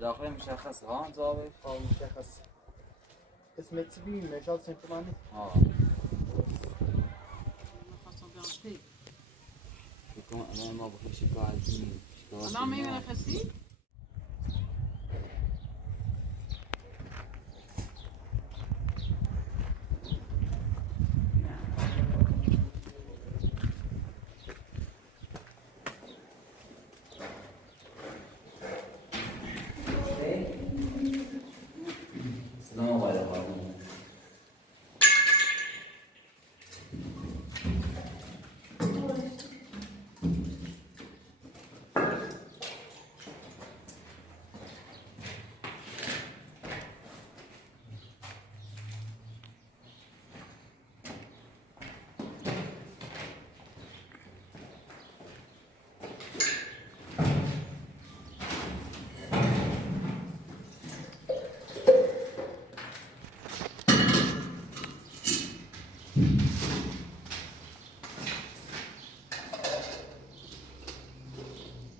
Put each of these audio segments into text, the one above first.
داخل مشخص ها ضابط مشخص قسمت بی مجال سنتمانی شكرا أنا ما بخير شكاية أنا مين خسي السلام عليكم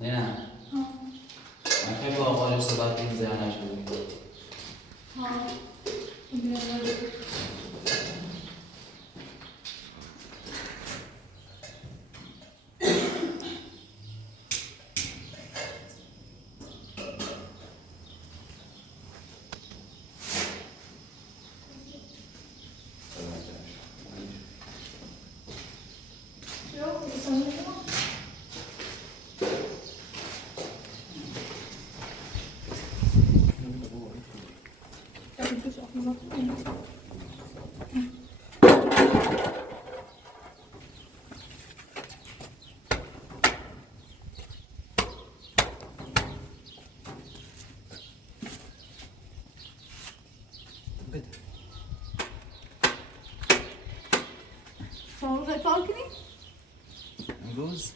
نه من خیلی با آقای صحبت این زیان نشده بده شما روزای کار کنی؟ امروز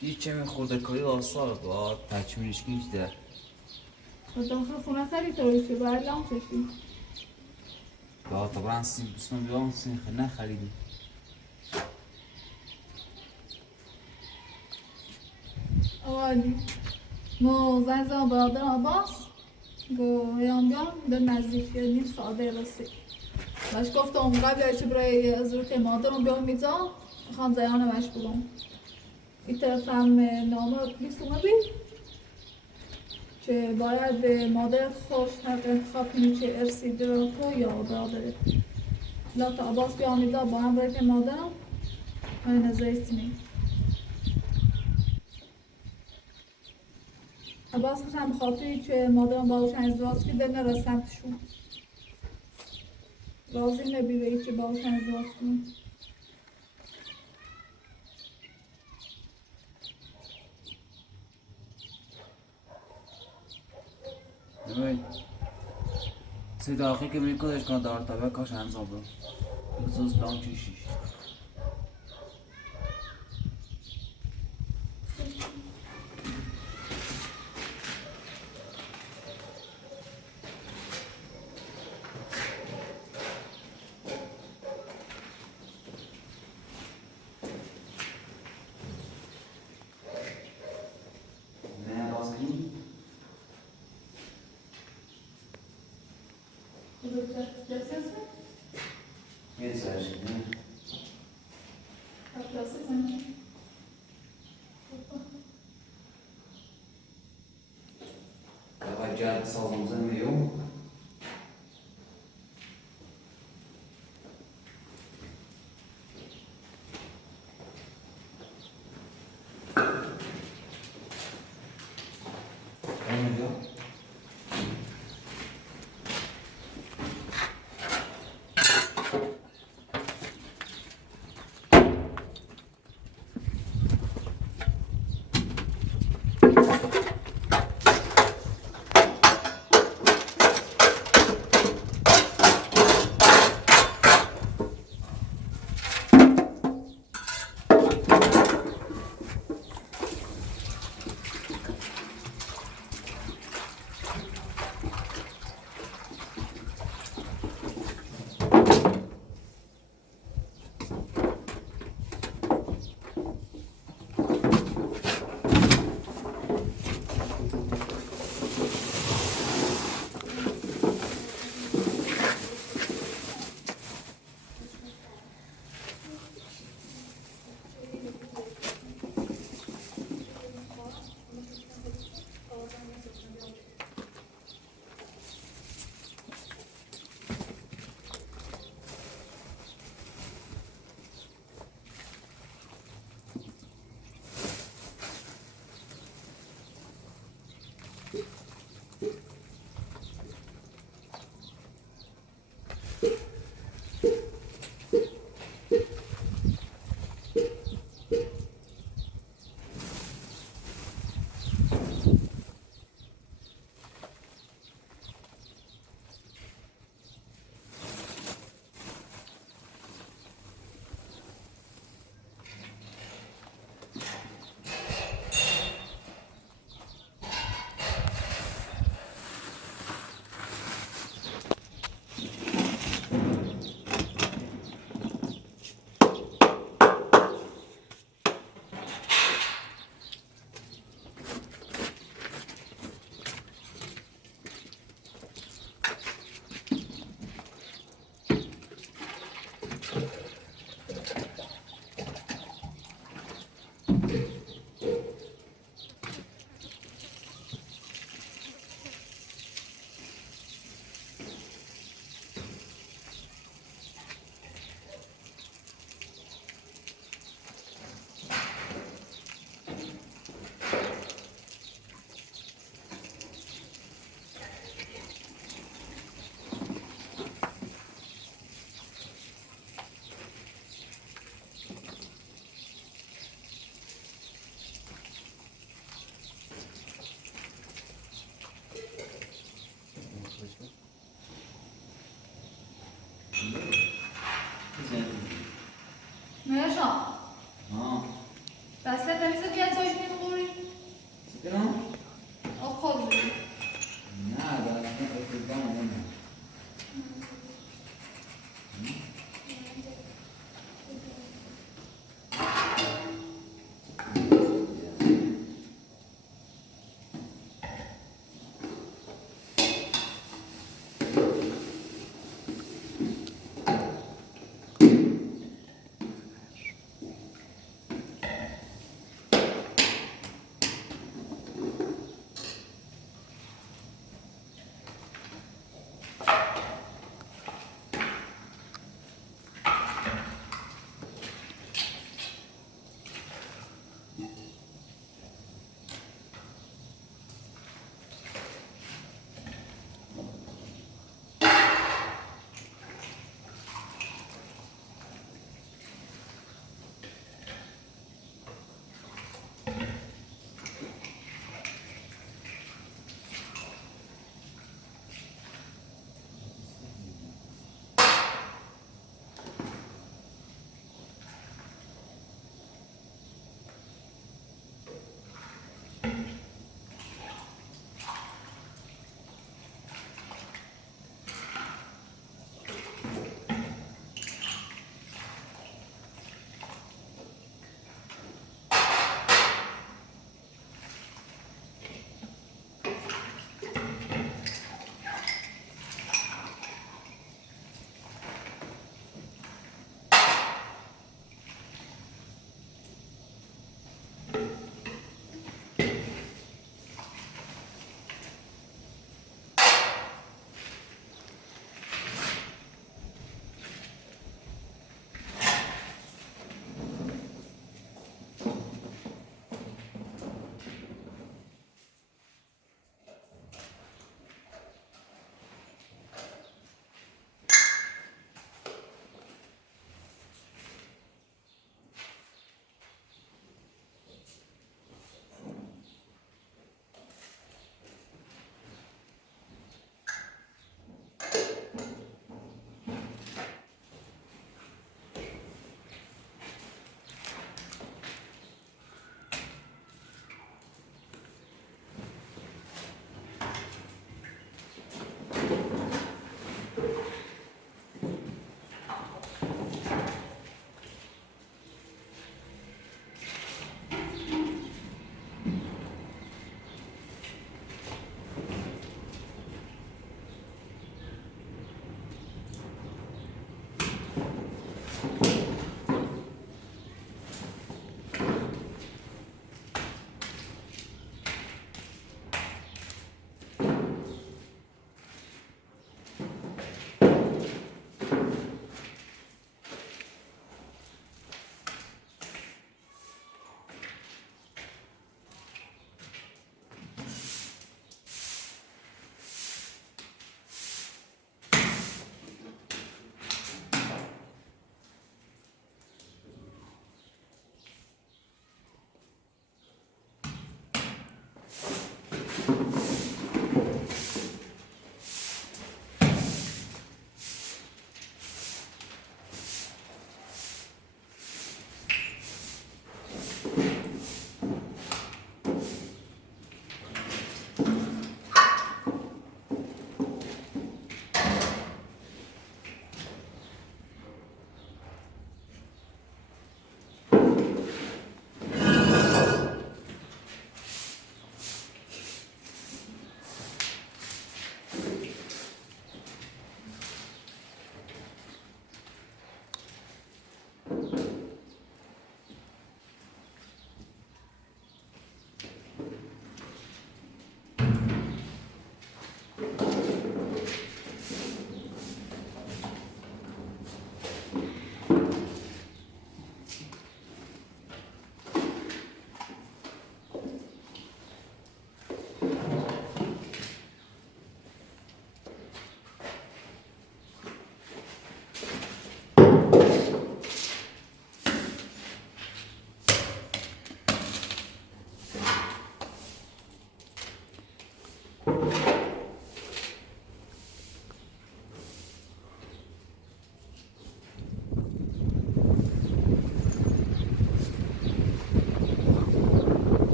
دید چه من خورده کاری آسار با تکمیلش کنیش در داخل خونه خیلی طوری شد باید لام شدیم با طبعا سیم بسمه بیام سیم خیلی نخریدیم اولی ما زنزان برادر عباس گو هیام بیام در نزدیک نیم ساعته رسید باش گفتم قبل ایچه برای ضرورت مادرم بیام میزا میخوام زیانه باش بگم این طرف هم نامه پلیس اومدی که باید مادر خوش حق انتخاب کنی چه ارسی در تو یا برادرت لا تا عباس بیام میزا با هم برای مادرم های نظریتی عباس هم بخاطری که مادرم باهاشون ازدواج کرده نره سمتشون راضی نبیره که باهاشون ازدواج کنه نمی سید آخی که میری کدش کنه دار طبعه کاش انزام برو بخصوص لام چوشیش نه باز کنی؟ یه سرش کنی؟ باید جد سازمزن میوم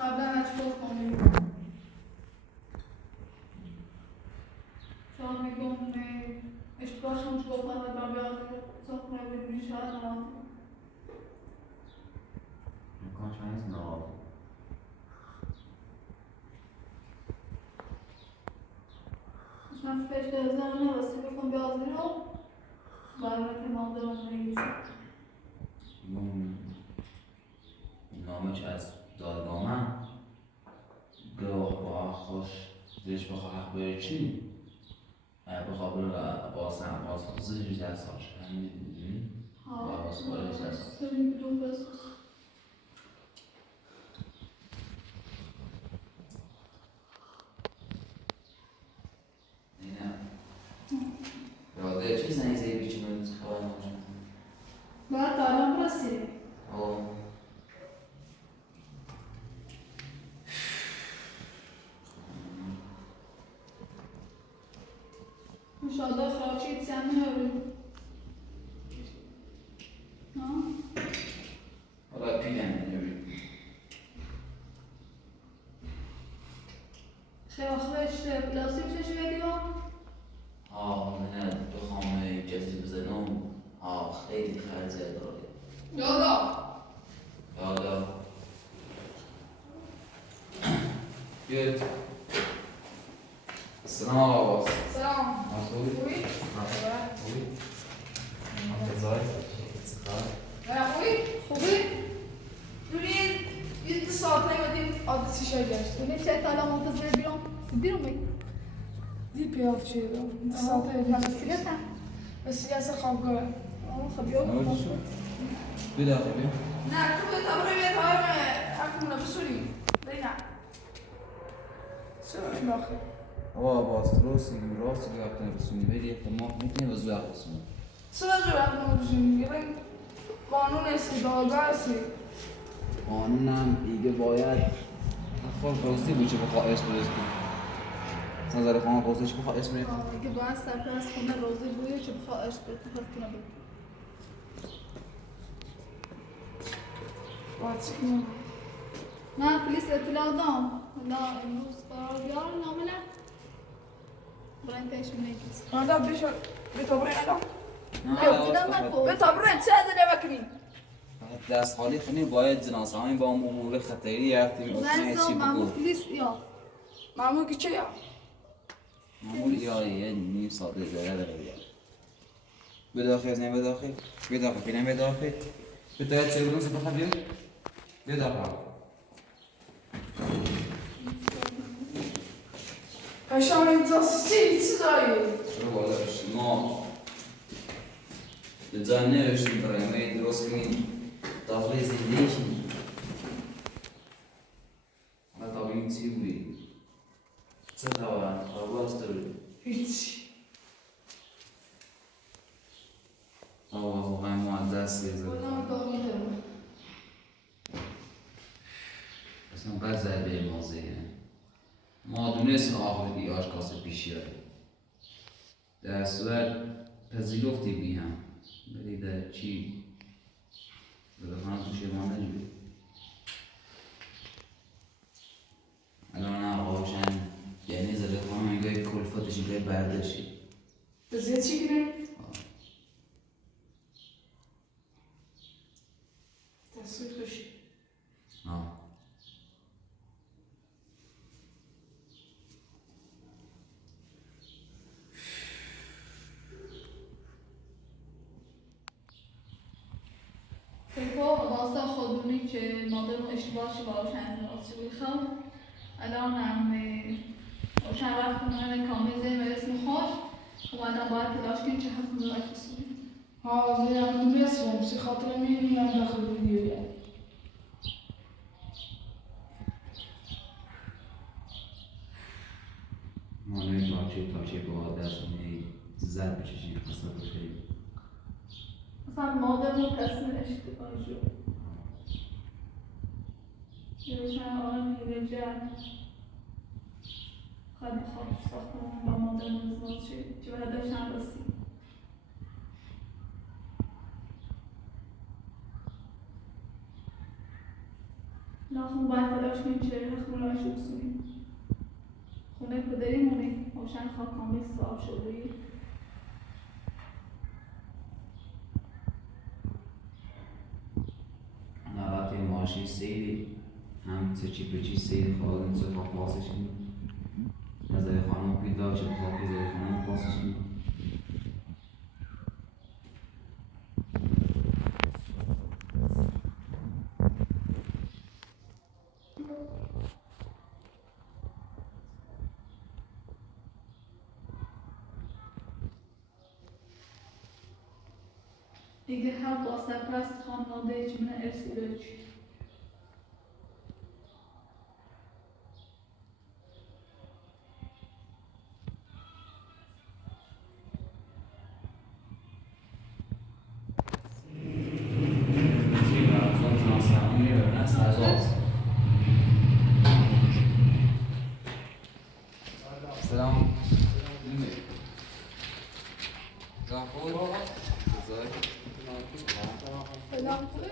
قبلا اشکال کنیم چون میگم اشتباه شما چه گفتن و من بیاد سخنه ببینی شاید نماند امکان شاید نهاد من فکر کردم نرسته بکن بیازی رو برای که مانده رو نگیزم نامش از دادگاه گروه با خوش زیش بخواه حق بره چی؟ بخواه بره باز زیش دست هاش همین دیدی؟ باز بالش دست هاش سرین بدون بسوز نه یاده چی زنی زی بیچی من خواهی نماشم باید دارم برسی مشاهده خواهید سیم نهاری حالا پیلم نمیری خیلی آخرش پلاستیک چشی بدیم نه بخوام جزی بزنم خیلی خرجه داره یادا بیاید سلام آقا سلام خوبی؟ خوبی؟ خوبی؟ انتظار خوبی؟ خوبی؟ ببین یه 2 ساعت نیمدیم آدرسی شای گشت ببین چه اطلاع منتظر بیرون بگی دی پیاف چیه دو ساعت وسیلت هم وسیله خوابگاه خب بیا بیا داخل بیا نه تو به تبره بیت هایم حکمونه بسوری دینا سوری داخل آقا باز راستی وقتی بسونی بری احتمال میتونی وزو وقت بسونی سوری حکمونه بسوری گرن قانون استداغه هستی قانونم دیگه باید خب راستی بود چه بخواه اسم برستی نظر خانه قوزه چه بخواه اسم برستی دیگه باید سرپرست خونه روزی بویه چه بخواه اشت بهت میخواد کنه بگی باید چی کنم من پلیس اطلاع دام لا امروز قرار بیار نامله برای پیش میگیز هذا بيش بتبرئ له بتبرئ سادة بكري دست خالی کنی باید جناسه با امور خطری یافتیم زنزا چی مامو بگو پلیس یا معمول كيتشيا معمول یه نیم ساعت زیاده داره بیاد بداخل زنی بداخل بینم بداخل بتاید سیرونس بخواد بیاد بداخل هشام انت سيداي چرا بالا بشیم ما به جای نوشتیم برای ما درست کنیم داخل زندگی کنیم حالا تا بگیم چی بودی چه دارم خواهد داری هيتشي آقا واقعا ما از دست بودم تو میدونم اصلا بد ضربه موضعه ما دونست آخری آشکاس پیشیاره در صورت پذیرفتی بی هم ولی در چی بلخانه تو شما نجوری الان آقاشن یعنی زلخانه انگاه کلفتش انگاه برداشی بزيت شي كده تصوير خشي آه سیفو واسه خودمونی که مادرمو اشتباه شو باوش هنزم آسی بخوام الان هم چند وقت من کامل زیم و اسم خوش اومدم باید تلاش کنیم چه حق ملاک بسونیم ها زي عم بيسهم سي خاطر مين ما داخل الفيديو يعني ما نمیدونم تا چه با دست می زد بچشیم قصد بخیریم اصلا مادرمو تصمیم اشتباه شد یه چند آن هیرجن خیلی خواب ساختمون با مادرمو ازدواج شد که به هدفش هم رسید ناخون باید تلاش کنیم چه حق ملاش بسونیم خونه پدریمونه روشن خواه کامل صاحب شده نرات ماشی سیری هم چی بچی سیری خواهد این صفحه پاسش کنیم نظر خانم پیدا چه بخواه پیدا خانم پاسش کنیم دیگه هم با سرپرست خانواده اجمنه ارسی داشت سلام زنخور ازای سلام خوبه؟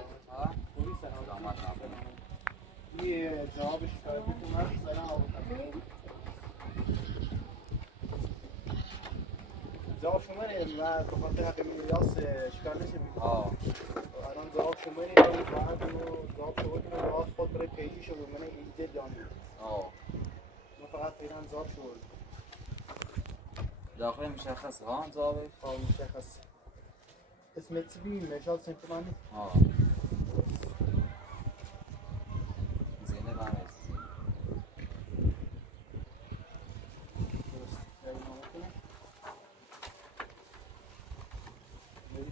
خوبی سلامت یه جوابش کردی تو من سلام جواب شما نه و به خاطر حق میراث شکار نشه الان جواب شما نه بعد جواب شما که راز خود برای پیجی شد من ایده دانم ما فقط فعلا جواب شد داخل مشخص ها جوابش مشخص اسمت چی بی مجال سنتمانی زینه بانست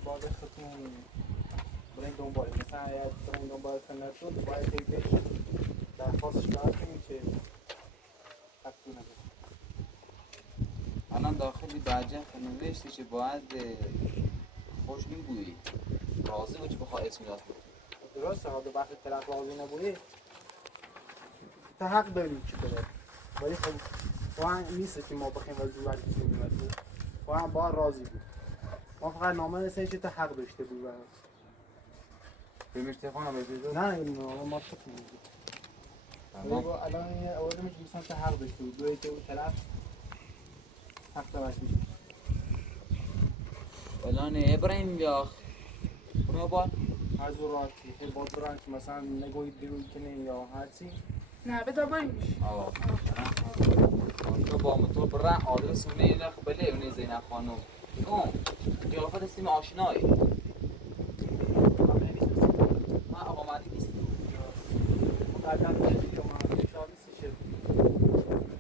باید خودتون برین دنبال مثلا اگر برین دنبال کنارتون باید پیش درخواستش دارد کنید که حقتون نده الان داخلی برجه نوشتی که باید خوشبین بودی راضی بود که بخواه اسم دست بود درسته ها دو وقتی طرف راضی نبودی تا حق داریم چی بده ولی خب واقعا نیست که ما بخیم و زور کشیم واقعا باید راضی بود ما فقط نامه نسیم که تا حق داشته بود به مشتفان هم بزید نه این نامه ما خود میگید بگو الان اول میگم مثلا تا حق داشته بود دوی تو طرف حق توسط الان ابراهیم یا اونو بار از راحتی خیلی با بران که مثلا نگوید دیگه کنه یا هرچی نه بده باریش آه تو با موتور برن آدرس اونه اینا خب بله اونه زینب خانم اون قیافت اسم آشنایی من آقا مدی نیست بعدا میشه ما شامل میشه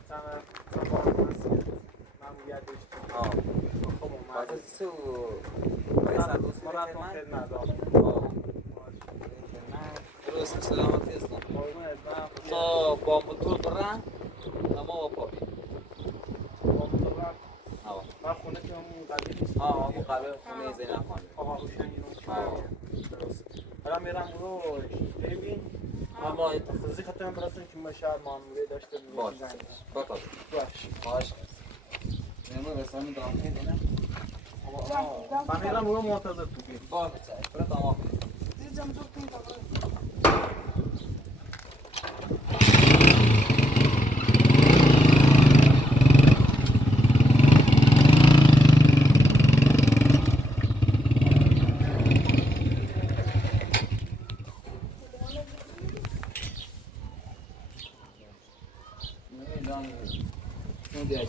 مثلا با ماموریت داشت آه خب بعد ما از سو ما رفتم خدمت درست سلامتی هستم قربونت برم تا با موتور برن اما با پاپی با موتور رفت آه من خونه که اون قبیل نیست آه اون قبل خونه زینب خانم آقا روشن اینو درست الان میرم رو ببین اما خصوصی خاطر برسن که ما شهر معامله داشته باش بکن باش باش نمو رسانی دام که دینا من میرم رو منتظر تو بیر باش برای تمام زیزم زود کنی تا نه دیگه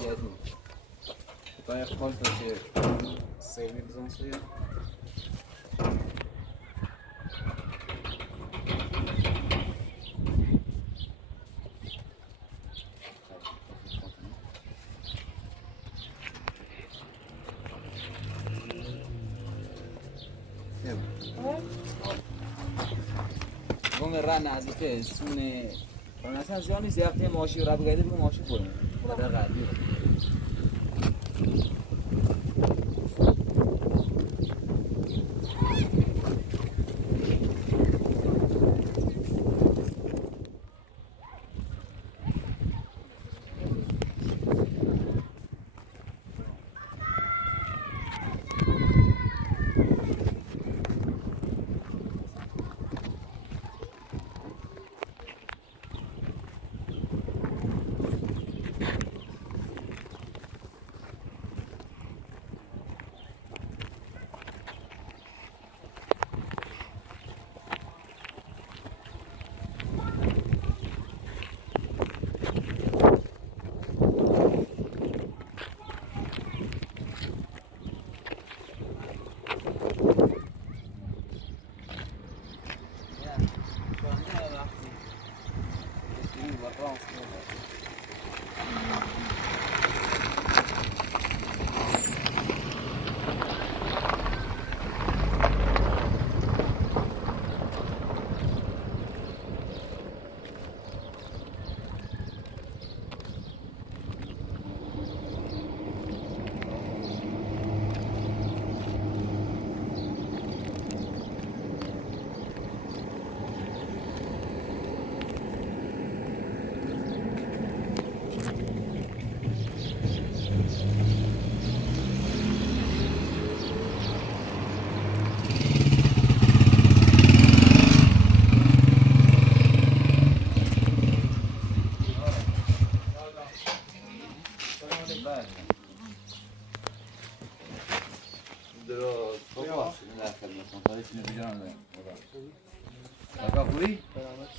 تا یک خال تا که سیوی بزن سوی گم را نزدیک سونه مثلا زیاد نیست وقتی ماشی را بگیره بگو ماشی بریم در قلبی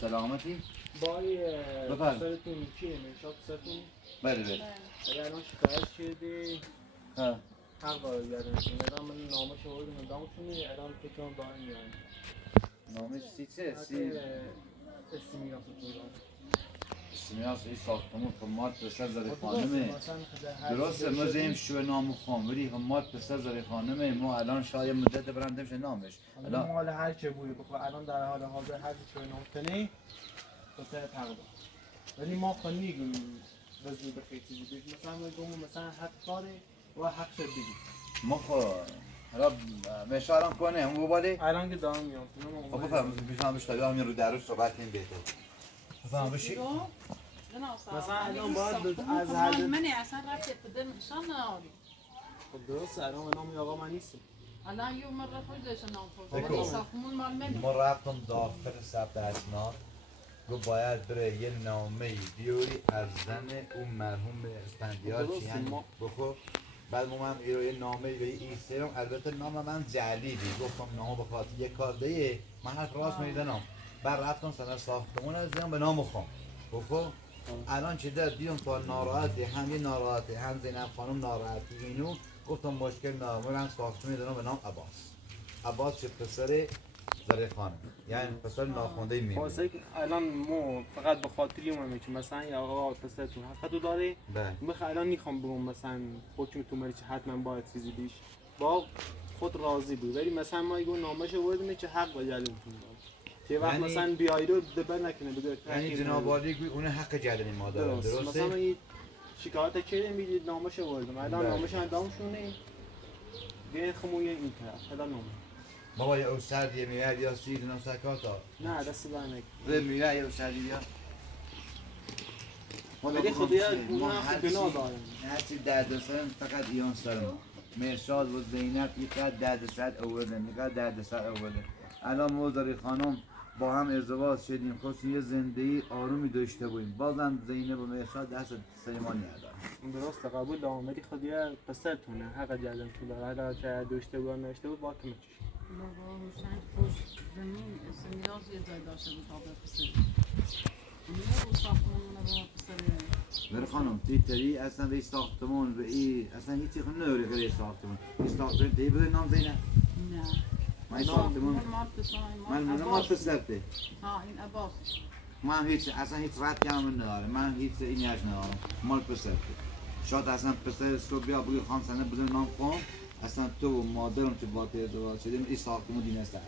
سلامتی؟ بای بفرم. سرتون چیه نشاط سرتون بله بله اگر الان شکایت شدی ها حق داره گردنشون الان من نامه شواهد مدامشونی الان فکرم دارم میان نامش چه؟ اسمی هستون سمیاس ای ساختمون خمات پسر زری خانمه درسته ما زیم شو نام خان ولی خمات پسر زری خانمه ما الان شاید مدت برندمش نامش الان حال هر چه بوی بخو الان در حال حاضر هر چه نام کنی پسر تقدیم ولی ما خونی وزنی بخیر چیزی بید مثلا میگم مثلا حق داره و حق شد بگید ما خو حالا مشارم کنه هم بوده الان که دارم میام خب بفهم میخوام بشتاقی همین رو در روش صحبت کنیم بهتر بفهم بشی مثلا الان باید از حد منی اصلا رفت ابتدا نشان نداری خب درسته الان نام آقا من نیستم الان یه مرة خودش نام بگو. فرد ساختمون مال منی ما رفتم داخل ثبت اسناد گفت باید بره یه نامه بیاری از زن اون مرحوم اسفندیار درسته، چیان ما- بخور. بعد من یه نامه به ایسترم، البته نام من جلیلی، گفتم نامه به خاطر یه کار دیگه من حرف راست میزنم. بعد رفتم سر ساختمون از زنم به نام خواهم بخور. الان چه در دیدم تا ناراحتی، هم یه ناراحتی هم زینب خانم ناراحتی اینو گفتم مشکل ندارم، من ساختمون دارم به نام عباس چه پسر زره خانم، یعنی پسر ناخونده میمونه. واسه که الان ما فقط به خاطری اومدیم که مثلا یا آقا پسرتون حقتو داره، بله. من الان میخوام بگم مثلا حکم تو مریچ حتما باید چیزی بیش با خود راضی بود، ولی مثلا ما یه نامش آوردیم که حق به جلتون داد که وقت یعنی- مثلا بیایی رو دبر نکنه بگه یعنی جناب عالی گوی اون حق جدنی ما داره، مثلا درسته؟ من این شکایت کردیم میدید نامش آوردیم الان بله. نامش اندامشونه دیگه خمون این طرف الان نامش بابا یا او سردیه میاد یا سید نام سکاتا نه دست در نکن به میاد یا او سردی بیا ولی خدایا اون حق گناه دارم هرچی دردسر فقط ایان سر ما مرشاد و زینب یکقدر دردسر آوردن، یکقدر دردسر آوردن. الان ما داری خانم با هم ازدواج شدیم، خواستیم یه زندگی آرومی داشته بودیم، بازم زینب و مرشاد دست سلیمان ندارن. درست قبول دارم ولی خدایا پسرتونه حق جلتون داره اگر چه داشته بود نشته بود با کمچش بابا روشن خوش زمین میراث یه جای داشته بود آب پسر اون ساختمون رو پسر بله خانم دیتری اصلا به این ساختمون به این اصلا هیچی خود نداره غیر این ساختمون. این ساختمون دی بده نام زینب. نه من این ساختمون مال پسر من ما پسرته. ها این عباس من هیچ اصلا هیچ ربطی هم نداره، من هیچ اینیش ندارم، مال پسرته. شاید اصلا پسر صبح بیا بگی خان سنه بزن نام خون، اصلا تو و مادرم که با تو ازدواج شدیم این ساختمون دینه سر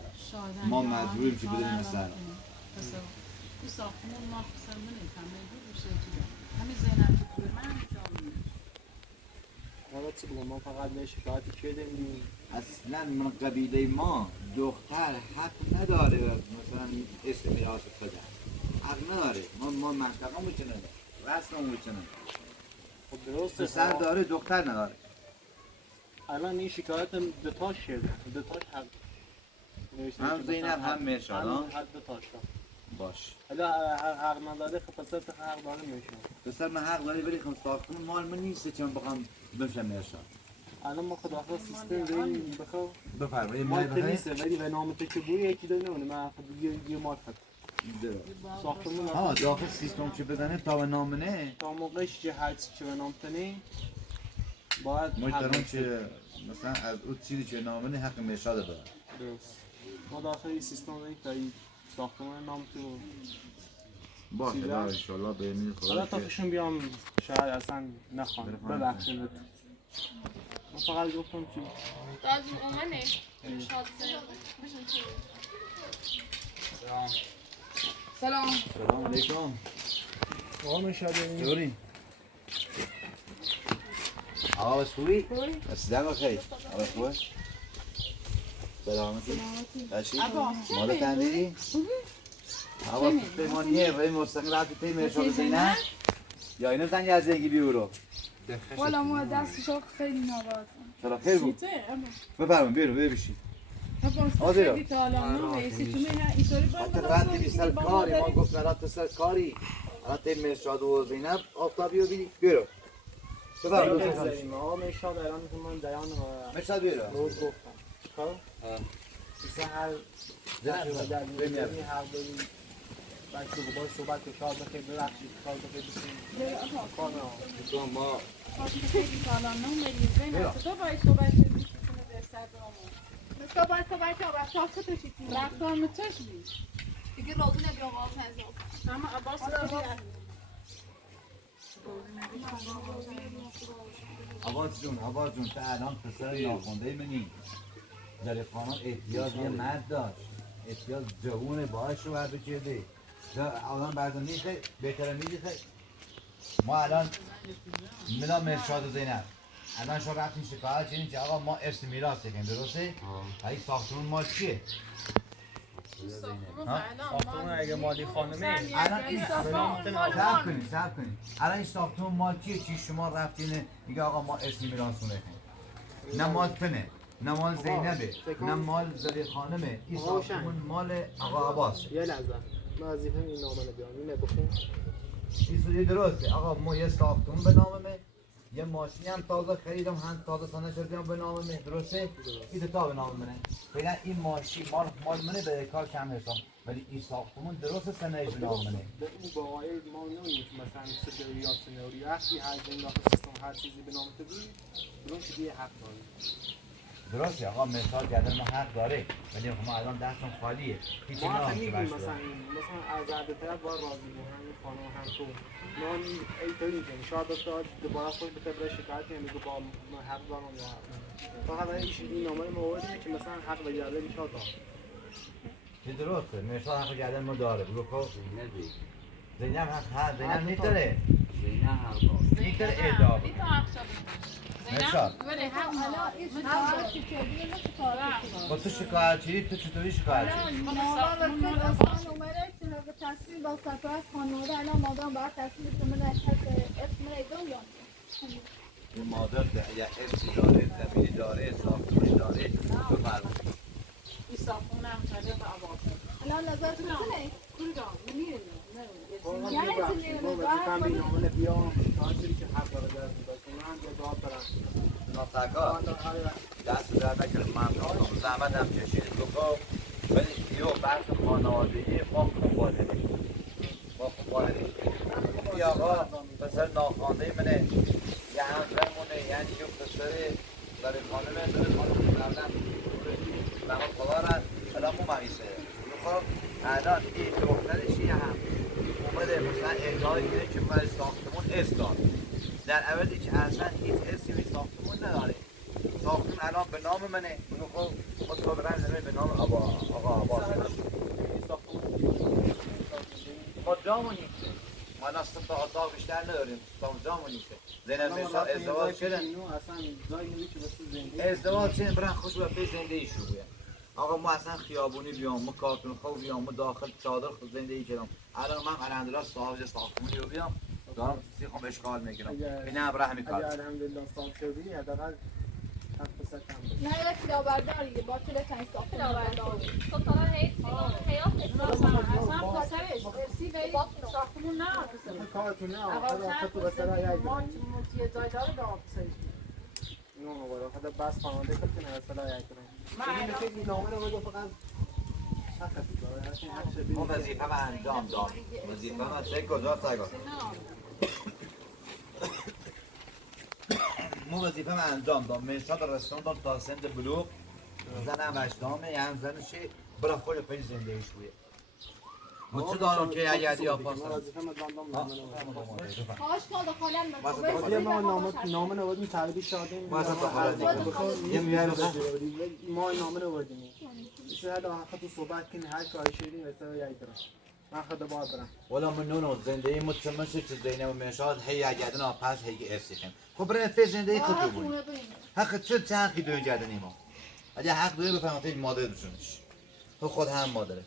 ما مجبوریم که بدونیم سر پسر این ساختمون مال پسر منه فهمیدی روشه چیه همین زینب تو من جامونه حالا چی بگم ما فقط به شکایتی کردیم اصلا من قبیله ما دختر حق نداره مثلا اسم میراث پدر حق نداره. ما منطقه میچنه رسم میچنه خب درسته پسر داره دختر نداره. الان این شکایت دوتاش شده دوتاش حق نوشته هم که زینب مثلا هم مرشاد ها؟ حق دوتاش داره. باش حالا حق نداره خب پسر تو حق داره میشه پسر من حق داری ولی خب ساختمون مال من نیست چون بخوام بشم مرشاد. الان ما خدا خدا سیستم داریم بخو بفرمایید ما ما نیست ولی به نام تو که بوی یکی داره نمونه من خود یه مارک ساختمون ها داخل سیستم چه بزنه تا به نامنه تا موقعش که هر چی که به نام تنه باید محترم که مثلا از اون چیزی که نامنه حق مرشاد داره. درست ما داخل این سیستم داریم تا این ساختمان نام تو باشه چیزا؟ ان شاء الله به امید حالا خدا تا خشون بیام شاید اصلا نخوان ببخشید من فقط گفتم که داد اومنه شاد بشن سلام سلام علیکم. آقا من شاید چطوری؟ آقا خوبی؟ اصلا بخیر. آقا خوبه؟ سلامتی؟ باشی؟ مال تندیری؟ آقا پیمانیه ولی مستقیم رفتی پی مرشاد زینب؟ یا اینو زنگ از زنگی بیورو؟ والا ما دستشو خیلی ناراحتم چرا خیر بود؟ بفرمایید بیرو ببیشید. آدیرا حتی رنده بی سر کاری ما گفت رنده سر کاری حتی مرشاد و زینب آفتابی رو بیدی بیرو بفرمایید آقا من شاید الان من دیان مرشاد بیرو روز گفتم خب؟ مثلا هر زنب در بمیرم می‌دونی هر دوی بچه رو باید صحبت که شاید بخیر ببخشید شاید بخیر بسیم کار نه تو ما خیلی سالان نمیدونی تو باید صحبت کنی میتونه درصد تو باید صحبت کنی رفتار تو چی رفتار متش بی دیگه راضی نمیام آقا تنظیم اما عباس عباس جون تا الان پسر ناخونده منی در خانم احتیاج یه مرد داشت احتیاج جوونه باهاش رو برده کرده آدم بردن نیسته بهتره نیسته ما الان ملا مرشاد و زینب الان شما رفتین شکایت چنین که آقا ما ارث میراث داریم درسته؟ این ساختمون مال چیه؟ ساختمون اگه مالی خانمه الان این صبر کنید الان این ساختمون مال کیه چی شما رفتین میگه آقا ما ارث میراث داریم نه مال تنه نه مال زینبه نه مال زلی خانمه این ساختمون مال آقا عباس یه لحظه وظیفه این نامه رو بیان اینه بخون. چیزی درسته آقا ما یه ساختمون به ناممه یه ماشینی هم تازه خریدم هم تازه سانه شدیم به ناممه درسته؟ این تا به نام منه فعلا این ماشین مال منه به کار کم حساب ولی این ساختمون درسته سنه به نام منه به اون باقای ما نمیدونیم که مثلا سدریات سنوری وقتی هر این داخل سیستم هر چیزی به نام تو بی برون که دیگه حق داری. درسته آقا مثال کردن ما حق داره ولی ما الان دستم خالیه هیچی ما نام میگیم که مثلا از عرض طرف با راضی بود همین خانم هم تو ما ای طوری میگیم شاید تا دوباره خود به تبره شکایت میگه با حق دارم یا حق ندارم. فقط این نامه موردیه که مثلا حق به گرده میشه داد. چه درسته مثال حق کردن ما داره بگو خب زینب حق زینب نیست داره نیست داره ادعا این تا حق شده مثال ولی حق حالا این شکایت که کردی نه شکایت با تو شکایت چی تو چطوری شکایت چی نامه داستان اومده که به تصمیم با سرپرست خانواده الان مادام باید تصمیم بگیره من اسم ایدون یا این مادر یا اسمی داره زمینی داره ساختمانی داره بفرمایید این ساختمون هم شده به آبادان الان نظرت چیه؟ کلی دام نمیره واقعا یعنی می‌بخشید. چیزی ما نمی‌بخشید. وظیفه‌م این نامه بیام شکایتی که حق داره درست باشه من یه جواب دارم. ناسکا دست در نکنه من زحمت هم کشید بکن ولی یو بحث خانوادگی ما خوب بالدیم ما خوب بالدیم این آقا پسر ناخوانده منه یه همزمونه یعنی یه پسر داره خانمه داره خانم کردن زمان قوارن الان مو مقیسه خب الان این دخترش یه هم اومده مثلا ادعای میره که من ساختمون اس داد در اولی که اصلا هیچ اسمی ساختمون نداره ساختمون الان به نام منه اونو خب مصابقا زمین به نام آقا عباس ما جامون نیسته ما نصف تا اتاق بیشتر نداریم تا جامون نیسته زینب مثال ازدواج شدن ازدواج شدن برن خوش به پی زندگی شو بویم آقا ما اصلا خیابونی بیام ما کارتون خوب بیام ما داخل چادر خود زندگی کردم الان من الحمدلله صاحب ساختمونی رو بیام دارم سیخم اشغال میگیرم این ابراهیم اگر کار الحمدلله صاحب شدی حداقل حق پسر کم بده. نه یک کلاهبرداری با طول 5 سال کلاهبرداری تو تا حیات اصلا پسرش ارسی به این ساختمون نه پسرش کارتون نه اول خدا تو به چند سرای یک ما مطیع جای داره به پسرش اینو مبارک خدا بس خواننده کنه به سرای یک من این که این نامه رو فقط حقی داره حق شبیه ما وظیفه ما انجام داد وظیفه ما چه کجا سگا ما وظیفه ما انجام داد مرشاد رسوندم تا سند بلوغ زنم وجدامه یعنی زنشی برا خود پی زندگیش بویه ما چه دارم که اگر یا پاس وظیفه ما دادم خواهش کن دخالت واسه ما نامه نوردیم تعریف شادیم ما اصلا دخالت یه میای ما نامه نوردیم مثل هذا خطو صحبت کنی هر کاری شدیم مثلا یک درم من خدا باید برم ولا من نونو زندگی متمسك زينب ومنشاد هي قاعدنا باس هي اسيهم خبرنا في زندگی خطوبون حق چه تنقی دون جدنی ما اگه حق داره بفهمید مادر دوستش تو خود هم مادره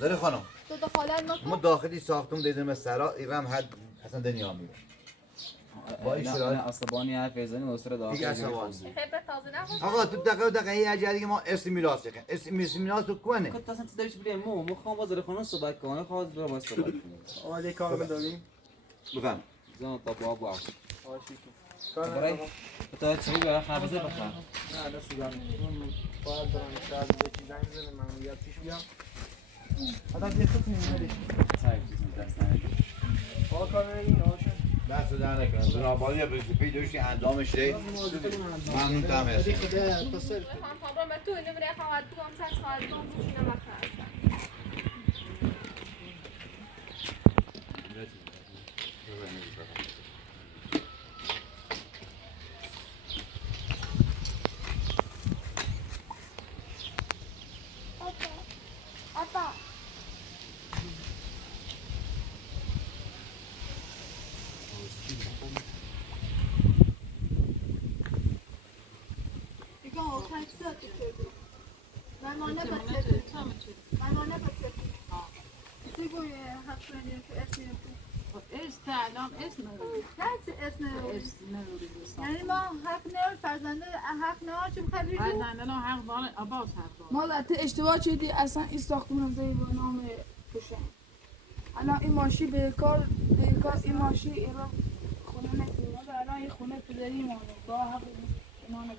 داره خانم تو دخالت ما نکن داخلی ساختم دیدم سرا ایرم حد اصلا دنیا میره با این شرایط عصبانی حرف بزنی واسه دیگه داخل عصبانی خیلی تازه نبود. آقا تو دقیقه هی اجاری ما اسم میراث کن اسم میراث تو کنه كنت اصلا تدريش بلي مو خام بازر خانه صبح كونه خواهد برا باش صبح آماده کار داریم بفهم زين طب ابو عاش آشی کن کار برای ندارم. تو چی به خبزه بخوام نه دست دارم باید برم شاید یه چیز زنگ بزنه من یاد پیش بیام حالا یه خود میمونش صاحب چیزی دست نمیده آقا کار نگین آشان دست در نکنم جنابالی وظیفه دوشی انجامش ده ممنون تام هستم خدا پسر هم خبر من تو اینو برای خواهد بگم سر خواهد بگم تو شنو مکه دیگه آخر ساعت شد من مانه بسیاری من مانه بسیاری سیگوی حق کنیم که اسمی است الان اسم نداری نه اسم اسم نداری یعنی ما حق نور فرزنده حق نور چون خبری جو فرزندان حق داره عباس حق داره ما البته اشتباه شدی اصلا این ساختمون زیر با نام توشه الان این ماشی به کار این ماشی ایران خونه نکنه الان این خونه پدری مانه با حق اینا نبید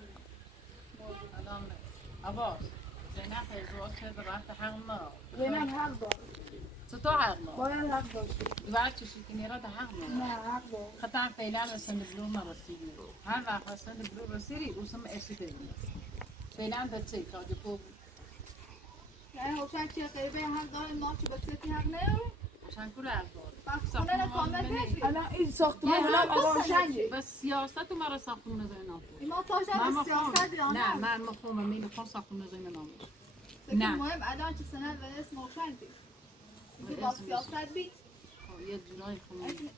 الان عباس زینب ازدواج کرده رفت حق ما زینب حق داره چطور حق ما؟ باید حق داشته دوباره چشی که نیرا ده حق ما نه حق داره خطا فعلا به سن بلو ما رسیدی هر وقت سن بلو رسیدی اوسم اسی بدی فعلا به چه کاری کو نه هوشنگ چه غیبه حق داره ما چه بسیتی حق نداره شنکور حق داره خونه رو کامل بشی الان این ساختمان یه الان حق روشنگه بس سیاست ما را ساختمون زینب ما تاجر به سیاست یا نه من میخوام میخوام ساختمون زینب نه مهم الان چه سند و اسم روشن بید که با سیاست بید یه جورایی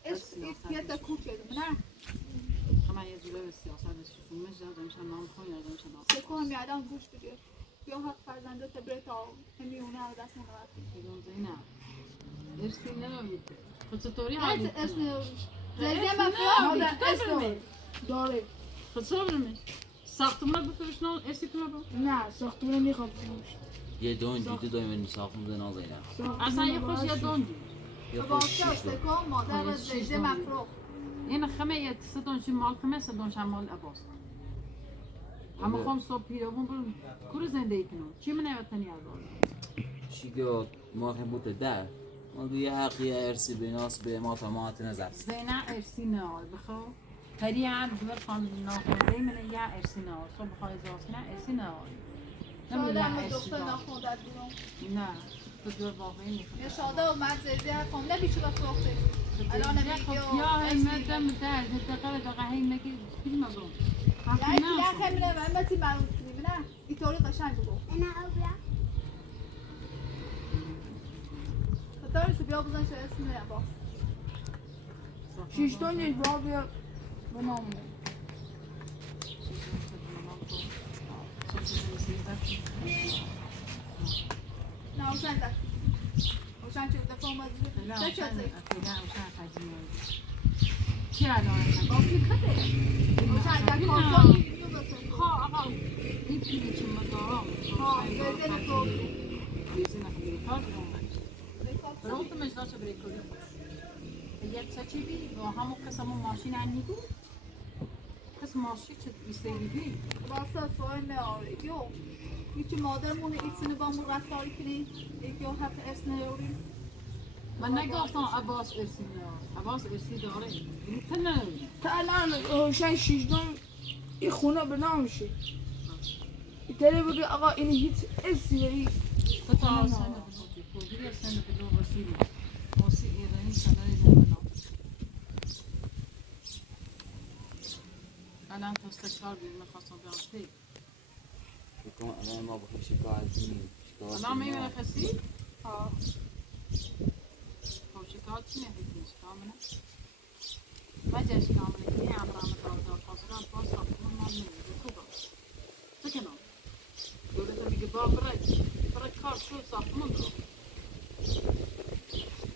اسم یه تا کوچه نه همه یه جورایی سیاست شما جدا میشن نام خون یا میشن نام سکو هم الان گوش بگیر یا حق فرزنده تبره تا همیونه رو دست نگرد بدون زینب ارسی نداری خود چطوری نه حالی اسم زیزی مفرام مادر اسم داره خود چرا برمی ساختمون بفروش نه ارسی کنه با نه ساختمان میخوام فروش یه دونجی دائما ساختم زنا زینب اصلا یه خوش یه دونجی یه با خوش شیش دو. سکو مادر زیزی مفرام این خمه یه سدونشی مال خمه سدونش هم مال عباس همه خواهم صبح پیرامون برم کور زندگی کنم چی من نوتنی عباس چی گفت ما خیلی بوده در ما دو یه حقی ارسی به ناس به ما تمامت نظر زینه ارسی نهار بخواه پری هم دور خان ناخونده منه یه ارسی نهار صبح بخواه ازاز کنه ارسی نهار شاده هم دختر نخوندد بیرون نه تو دور واقعی میخواه یه شاده اومد زیزی هر خونده بیچاره فروخته الان میگه یا همدم در دقیقه هی میگی فیلم برو یعنی که خیلی میره من بسی معلوم کنیم نه اینطوری قشنگ بگو انا اولا خطاری سو بیا بزن شه اسم عباس شیش تون یک بار بیا به نام نه اوشن زد اوشن چه دفعه اومد چه شد زی چی الان باقی کده اوشن در کارتون میریو بسن خواه آقا این پیلی چون مدارم ها زیزی نکو بیزی نخیلی کار بیرون برای تو مجدار چه بری کلی یه چه بی و همون قسم ماشین هنی بود قسم ماشین چه بیسیلی بی واسه فایم آریو یکی مادرمون ایتسینه با مون رفتاری کنی یکی حق ارس نیاری من نگفتم عباس ارسی نه عباس ارسی داره این تو نداری تا الان روشن شیش تون این خونه به نام شه ایتره بگه آقا این هیچ اسی به این تو تا سنه بخوری خوبی سنه بدو وسیلی وسی ایرانی سنه نمیدونم الان تو استکار بیم میخواستم بیام بکن الان ما بخیر شکایت کنیم الان میمونه کسی؟ ها خب شکایت چی نمیدونی شکایت منه؟ من جا شکایت منه که امرام دار خواستم باز ساختمون ما نمیده خوبه بکنم دولت میگه با برای کار شو ساختمون رو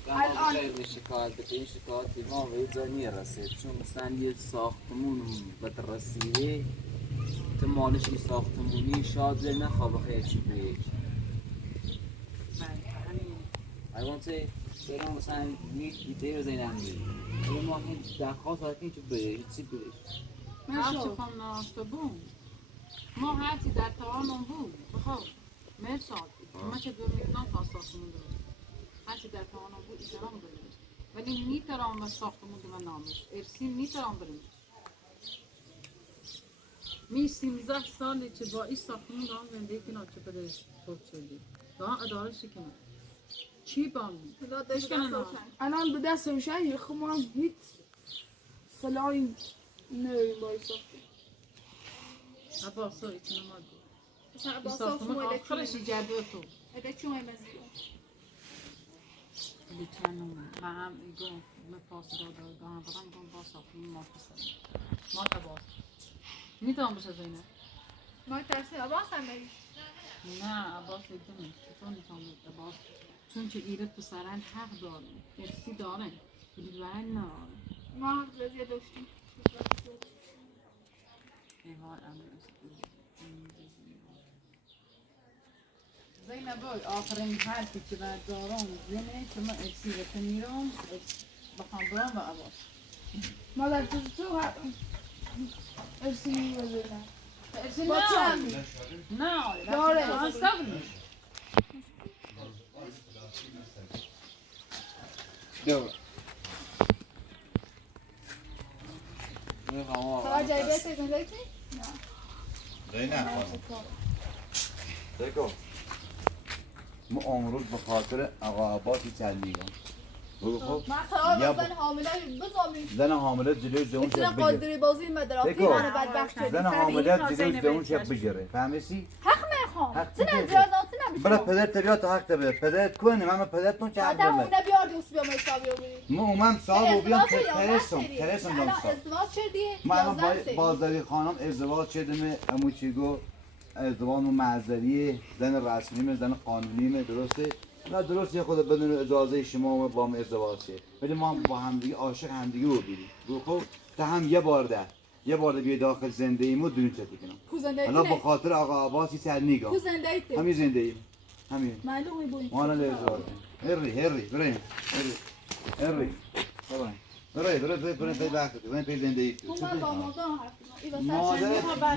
الان به شکایت بکنیم شکایت ما به اینجا نرسید چون مثلا یه ساختمون بترسیده تو مالش این ساختمونی شاید نخواه خیلی چی بهش I want to say برام مثلا یک دیگه زینم بید ما این درخواست هاکنی تو بهش چی بهش هرچی خواهم ناشته بود ما هرچی در توانم بود بخواه مرساد ما چه دور میکنم تا ساختمون دارم هرچی در توانم بود ایترام دارم ولی میترام و ساختمون دارم نامش ارسی میترام بریم می 13 سالی که با این ساختمون دارم زندگی کنم چه بده فوت شدی دارم اداره شکنم چی بامی؟ خدا داشت دست اوشن الان به دست روشن یه خب ما هم هیچ صلاحی نداریم با این ساختمان عباس ها ایتون ما بود مثلا این با صاف ساختمون مویده آخرش جدو تو اده چون مزیو بیچنم و هم ایگو مپاس داده گاهم برام گم با ساختمون ما پسر ما عباس میتونم بشه زینه ما ترسی عباس هم بری نه عباس ایتونه چطور میتونم عباس چون که ایرت پسرن حق داره ارسی داره بیدوان نه ما حق زیزی داشتیم ایوان امروز زینب آخرین حرفی که بعد دارم زینه که من ارسی رو میرم بخوام برام و عباس مادر تو ارسی می‌بازم. ارسی با چه نه همی؟ نه داره. من صبر دور فقط جایبه زندگی کنی؟ زینب بگو ما امروز به خاطر آقا عباسی چندیگم بگو خب من قرار یا بزن حامله بزامی زن حامله جلوی زون مثل شب بگیره قادری بازی مدرافی بگو. من بدبخت شدی زن حامله جلوی زون شب بگیره فهمیسی؟ حق میخوام حق زن چیه؟ اجازه نمیشه بلا پدر تبیات حق تبه پدرت کنه من پدرتون چه حق بعد دمه اونه بیار دوست بیام حسابی بگیری ما اومم صاحب و بیام ترسم الان دانسا ازدواج شدی ما الان 11 سری بازداری خانم ازدواج شدم امو چی گو ازدواج معذریه زن رسمیمه زن قانونیمه درسته نه درسته خود بدون اجازه شما با ما ازدواج شه ولی ما با همدیگه عاشق همدیگه رو بیریم رو خب تا هم یه بار بیای داخل زندگیمو دونی چه بکنم کو زندگی حالا به کنی خاطر آقا عباسی سر نیگا کو زندگی تی همین زندگی همین معلومه بوی ما الان ازدواج هری بریم هری برای پی زندگی تو من با مردم حرف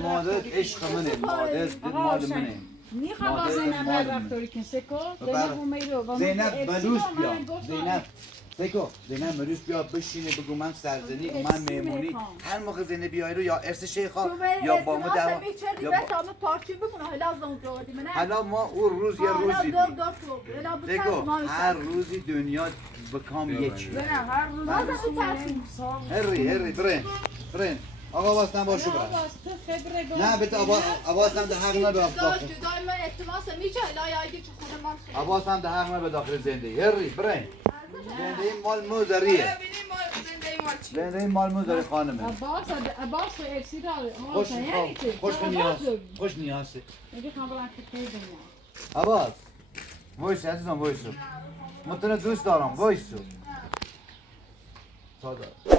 مادرت عشق منه مادرت مال منه میخوام با مادر زینب مال رفتاری کن سکو بله. زینب میرو و زینب ملوس بیا زینب ملوس بیا بشینه بگو من سرزنی من مهمونی هر موقع زینب بیای رو یا ارث شیخا یا با ما دعوا یا با- پارچی بکنه حالا از اون جوادی منه حالا ما اون روز یه روزی بگو هر روزی دنیا بکام یکی زنم هر روز هری برین آقا واسه باشو برن تو خبره نه بده عباس هم ده حق نه به داشت داخل جدای من احتماس میشه الهی اگه چه خونه من خیلی عباس هم ده حق نه به داخل زندگی هری برین زندگی مال موزریه زندگی مال موزری خانمه عباس و ارسی داره خوش نیازه میگه خبر که کی دنیا عباس وایس عزیزم وایسو متن دوست دارم وایسو ساده